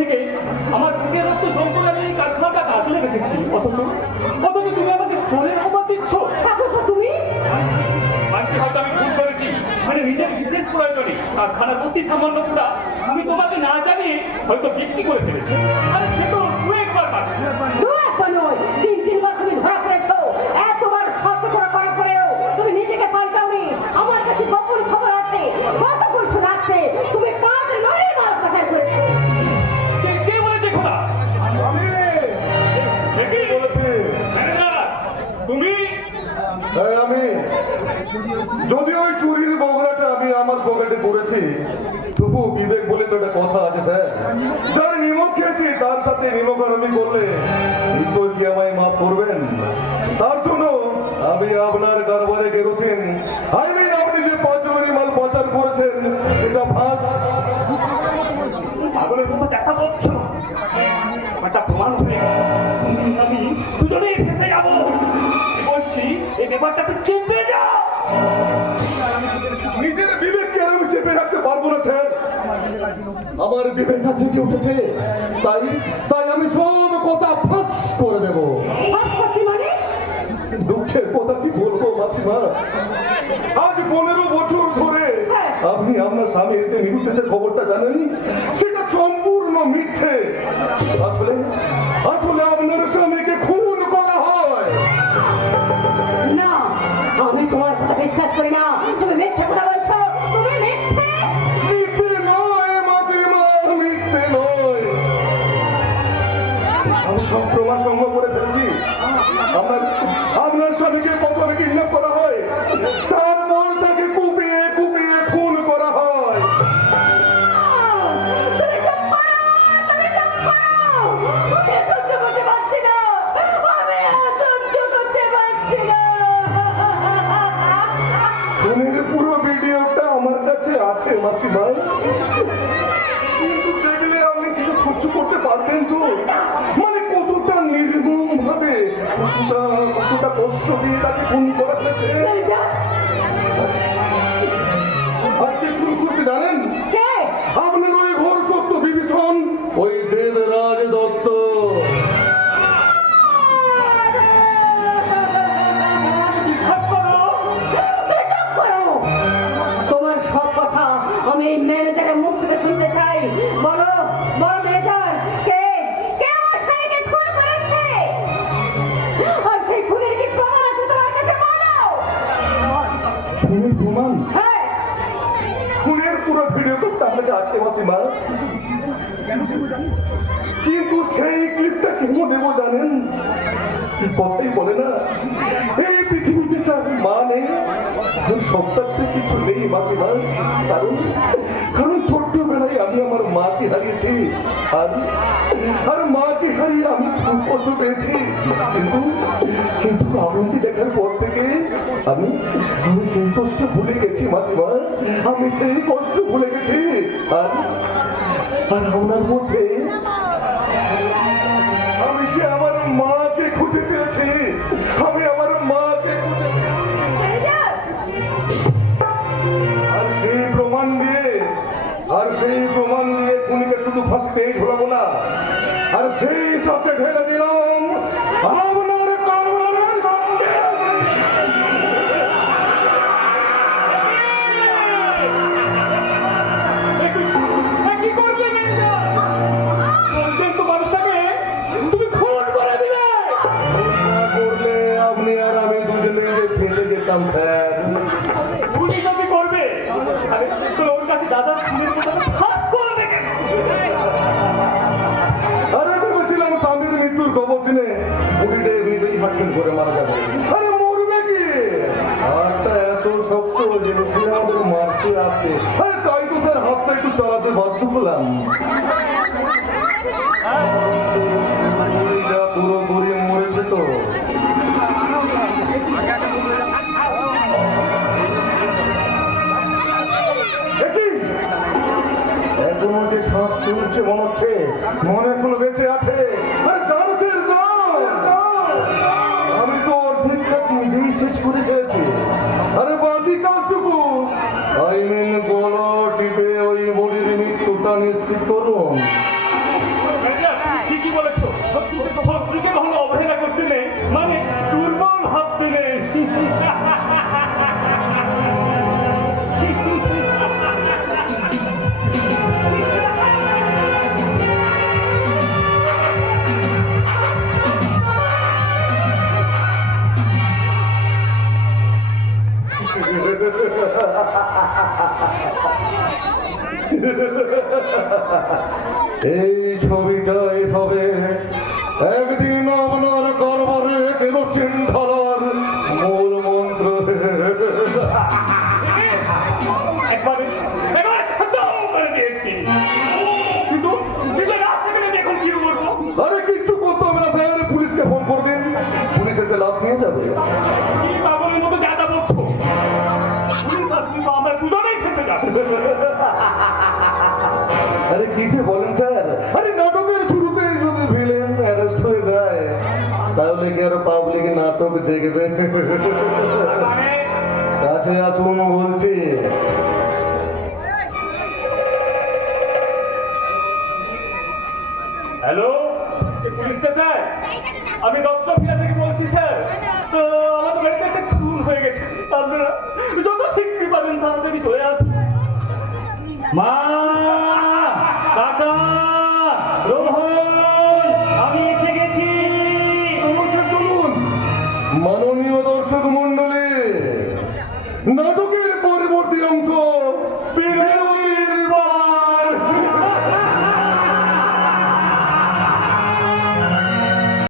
থেকে আমার বুকের রক্ত যন্ত্রণা নিয়ে কারখানাটা কাজলে রেখেছি, অথচ তুমি আমাকে ফোনের অবাদ দিচ্ছ। তুমি মানছি হয়তো আমি ভুল করেছি, মানে নিজের বিশেষ প্রয়োজনে কারখানার প্রতি সামান্যটা আমি তোমাকে না জানিয়ে হয়তো বিক্রি করে ফেলেছি। আরে সে তো দু একবার নয়, তিনবার তুমি ধরা পড়েছো। এতবার সত্য করার পরেও তুমি নিজেকে পাল্টাওনি। আমার কাছে গোপন খবর আছে, কত কিছু রাখতে তুমি কাজ লড়ে মাল পাঠাই করেছো। কে বলেছে খোদা? তুমি? আমি যদি ওই চুরির বগড়াটা আমি আমার পকেটে পড়েছি, তবু বিবেক বলে তো একটা কথা আছে স্যার। যার নিমক খেয়েছি তার সাথে নিমক আরমি করলে ঈশ্বর কি আমায় মাফ করবেন? তার জন্য আমি আপনার কারবারে কেরোসিন, আপনি যে 5 জনের মাল পাচার করেছেন সেটা ফাঁস। পাগলের মতো চাকা বলছো, একটা প্রমাণ হয়ে আমি দুজনেই ফেসে যাবো। বলছি এই ব্যাপারটাকে চেপে যাও। নিজের বিবেককে আর আমি চেপে রাখতে পারবো না স্যার। আমার বিবেক আছে কি উঠেছে, তাই আমি সব কথা ফাঁস করে দেবো। মানে দুঃখের কথা কি বলবো মাসিমা, আজ 15 বছর ধরে আপনি আপনার স্বামী এতে নিরুদ্দেশের খবরটা জানেন, সেটা সম্পূর্ণ মিথ্যে। আসলে আপনার স্বামীকে খুন করা হয়। না, আমি তোমার কথা বিশ্বাস করি না। তুমি মিথ্যে কথা বলছো, তুমি মিথ্যে। মিথ্যে নয় মাসিমা, মিথ্যে নয়। আমি সব প্রমাণ সংগ্রহ করে ফেলছি। আপনার স্বামীকে কত কিডন্যাপ করা হয়, তারপর তাকে কুপিয়ে কুপিয়ে খুন করা হয়। পুরো ভিডিওটা আমার কাছে আছে মাসিমা, কিন্তু দেখলে আপনি সেটা সহ্য করতে পারবেন তো? মানে কতটা নির্মম ভাবে, কতটা কষ্ট দিয়ে তাকে খুন করা হয়েছে। আর কে খুন করছে জানেন? আপনার ওই ঘোর সত্য বিভীষণ, ওই দেবরাজ দত্ত। তোমার সব কথা আমি এই ম্যানেজারের মুখ থেকে শুনতে চাই। বলো বলো ম্যানেজার, কে আমার স্বামীকে খুন করেছে? আর সেই খুনের কি প্রমাণ আছে তোমার কাছে? বলো। খুনের প্রমাণ? হ্যাঁ, খুনের পুরো ভিডিও তো আপনার কাছে আছে মাসিমা, কিন্তু সেই ক্লিপটা কেন দেব জানেন? কথাই বলে না, এই পৃথিবীতে স্যার মা নেই, সত্তাতে কিছু নেই মাসিমা। কারণ ছোট্টবেলায় আমি আমার মাকে হারিয়েছি, আর মাকে হারিয়ে আমি খুব কষ্ট পেয়েছি। কিন্তু আপনাকে দেখার পর থেকে আমি সেই কষ্ট ভুলে গেছি মাসিমা, আমি সেই কষ্ট ভুলে গেছি। আর আপনার মধ্যে আমি সে আমার মাকে খুঁজে পেয়েছি, আমি আমার মাকে খুঁজে পেয়েছি। আর সেই প্রমাণ দিয়ে খুনিকে শুধু ফাঁসিতেই ঝোলাবো না, আর সেই সাথে ঢেলে দিলাম আপনার কারবারের গন্ধে। কি করবে ম্যানেজার? বলছেন তো মানুষটাকে তুমি খুন করে দিলে। না করলে আপনি আর আমি দুজনে ফেসে যেতাম স্যার। খুনি যদি করবে তাহলে তো ওর কাছে দাদা খুনের কথা হাত করবে কেন? আরে ভেবেছিলাম স্বামীর মৃত্যুর খবর শুনে বুড়িটা এমনিতেই হাটকেল করে মারা যাবে। আরে মরবে কি? হাতটা এত শক্ত যে আমাদের মারতে আসছে। আরে তাই তো স্যার হাতটা একটু চালাতে বাধ্য হলাম। পুরোপুরি মরেছে তো। এখনো যে শ্বাস চলছে মনে হচ্ছে, মনে এখনো বেঁচে আছে। আমি তো অর্ধেক কাজ নিজেই শেষ করে ফেলেছি। আরে বাকি কাজটুকু আইনের গলা টিপে ওই বডির মৃত্যুটা নিশ্চিত করুন। ঠিকই বলেছো, শত্রুকে কখনো অবহেলা করতে নেই, মানে দুর্বল ভাবতে নেই। এই ছবিটা এভাবে একদিন আপনার কারবারে কেরোসিন ঢালার মূল মন্ত্র। একবারে খতম করে দিয়েছি, কিন্তু রাস্তা পেলে দেখুন কি করবো। আরে কিচ্ছু করতে হবে না স্যার, পুলিশকে ফোন করবেন, পুলিশ এসে লাশ নিয়ে যাবে। কি পাগলের মতো যা তা বলছো, পুলিশ আসলে তো আমরা দুজনেই ফেসে যাবো। আরে কি যে বলেন স্যার, আরে নাটকের শুরুতে যদি ভিলেন অ্যারেস্ট হয়ে যায় তাহলে কি আরো পাবলিক নাটক দেখবে? মানে কাছে আসুন বলছি। হ্যালো, পুলিশ স্টেশন, আমি দত্তভিলা থেকে বলছি স্যার। তো আমাদের বাড়িতে একটা খুন হয়ে গেছে, আপনারা যত শিগগির পারেন তাড়াতাড়ি চলে আসুন। মা, কাকা, রোহন, আমি এসে গেছি। নমস্কার, চলুন। মাননীয় দর্শক মন্ডলী, নাটকের পরবর্তী অংশ